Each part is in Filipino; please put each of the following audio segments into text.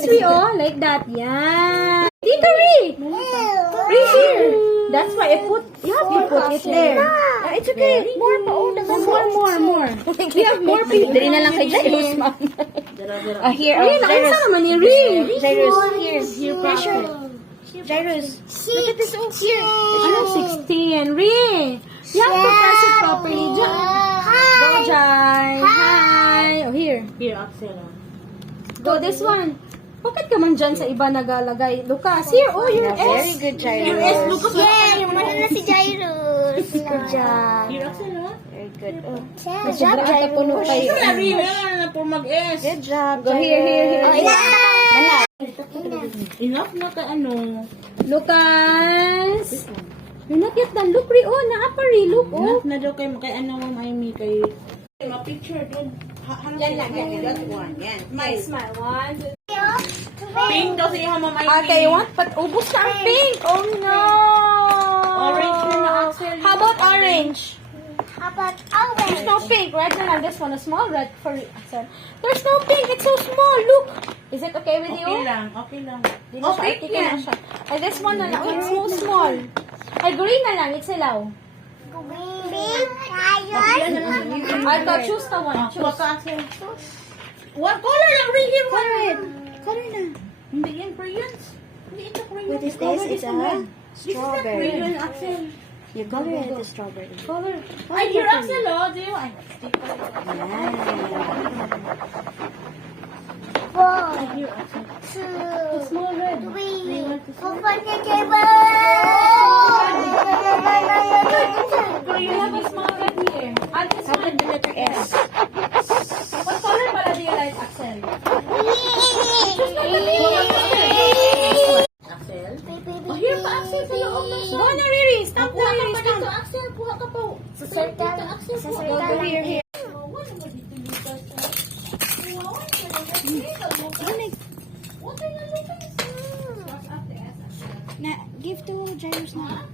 Oh, like that. Yeah. Hickory. Right here. That's why I put, you put it there. It's okay. More pa. Oh, more. We have more people. Dali na lang kay Jairus, ma'am. Here, Ayun, ang isa naman ni Rin. Jairus, here, pressure. Jairus, look at this, oh, here. Ano, 16. Rin. You have to press it properly. Go, Jai. Hi. Oh, here. Here, Axel. Go, this one. Bakit ka man dyan sa iba nagalagay? Lucas, here. Oh, your Very S. good, Here, S, Jairus. Lucas. Yeah, yung mana na si Jairus. Good job. Here, Axel, ha? Very good. Oh, Good job, puno Jairus. kayo. Sabi na po mag-S. Good job, Go here. Oh, yeah. Enough na ka, ano. Lucas. You're not yet done. Look, Ri. Oh, naapari. Look, oh. Enough na daw kay ano, Ma'am Amy, kay... Ma-picture din. Yan lang, that one. Yan. Smile. 1, 2, Pink daw sa iyo, Ma'am Amy. Okay, what? But ubus na ang pink. Oh, no. Orange na, Axel. How about orange? How about There's orange? no pink. Red na lang. This one, a small red for Axel. There's no pink. It's so small. Look. Is it okay with you? Okay lang. Di na siya. Okay, Tika na siya. Ay, this one na lang. Oh, it's so small. Ay, green na lang. It's ilaw. Pink, Jairus. I thought choose the one. Choose Choose. ka, Axel. What color lang? Right here, what? Color na. Hindi yan, crayons. Hindi ito crayon. What is this? It's a Crayon, strawberry. Axel. You color it the strawberry. Color. Ay, here, Axel, oh. Do you want? One, Here, Axel. two, Small red. three, 4, 5, 6, 7. You have a small red here. Add this How one. about the letter S? What color pala do you like, Axel? Axel? Oh, Here pa, Axel, sa loob ng Go na, Riri. Stop Kuha na, ka Riri. pa Stop. dito, Axel. Kuha ka pa. Sa circle. Sa Go, circle go lang. here. Wala mo dito, Lucas. Na, give to Jairus na.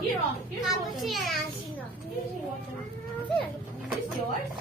Here, oh. Here's Tapos water. yan ang sino. Is yours?